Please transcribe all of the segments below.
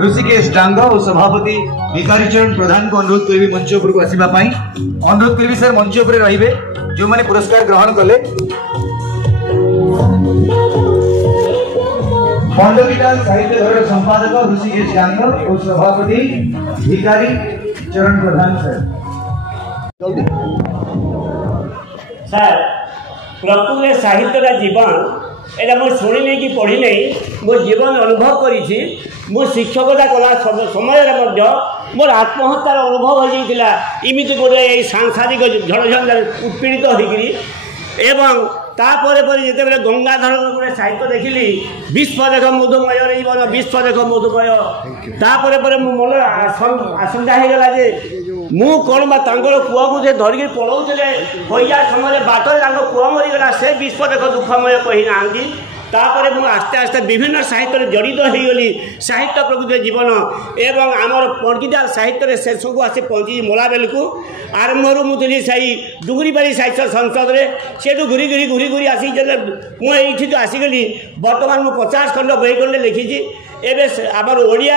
ऋषिकेश डांग और सभापति भिखारी चरण प्रधान को अनुरोध करी मंच उपरको आसीबा पई अनुरोध करी सर मंच उपरे रहिबे जो माने पुरस्कार ग्रहण कले खंडगीता साहित्य घर संपादक ऋषिकेश डांग और सभापति भिखारी चरण प्रधान सर प्रकृत साहित्य का जीवन एटा मो शुणी नहीं कि पढ़ी नहीं मो जीवन अनुभव करी मो शिक्षकता कला समय मोर आत्महत्यार अनुभव हो जाता इमित गोटे सांसारिक झड़झंझार उत्पीड़ित होकर एवं तापर जिते बेले गंगाधर गोटे साहित्य देखिली विश्व देख मधुमय जीवन विश्व देख मधुमय तापर मो मन आशंका होगला जे मु कौन पुआ को धरिकी पढ़ाऊे हईया समय बाटर पुआ मरीगला से विश्व देख दुखमय कही ना तापर मु आस्ते आस्ते विभिन्न साहित्य जड़ित होगली साहित्य प्रकृति जीवन एवं आमर पंडिता साहित्य शेष को आसी पहुँची मोला बेलू आरंभ मुझे सही डुगरीबाड़ी साहित्य संसद में से घूरी घूरी घूरी घूरी आसिक मुझे तो आसीगली बर्तमान मुझे 50 खंड बही खंडे लिखी एवं आमर ओडिया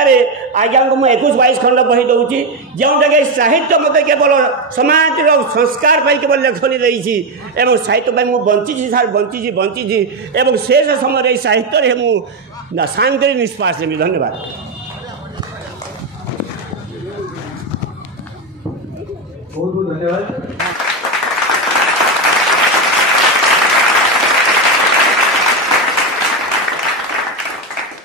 आज्ञा को मुझे 21-22 खंड बही दूसरी जोटा कि साहित्य मत केवल समाज संस्कार केवल लेखनी देती एवं साहित्य मुझे बंची सार बंची एवं शेष समय साहित्य मुझे शांति निष्पास देवी। धन्यवाद। बहुत बहुत धन्यवाद।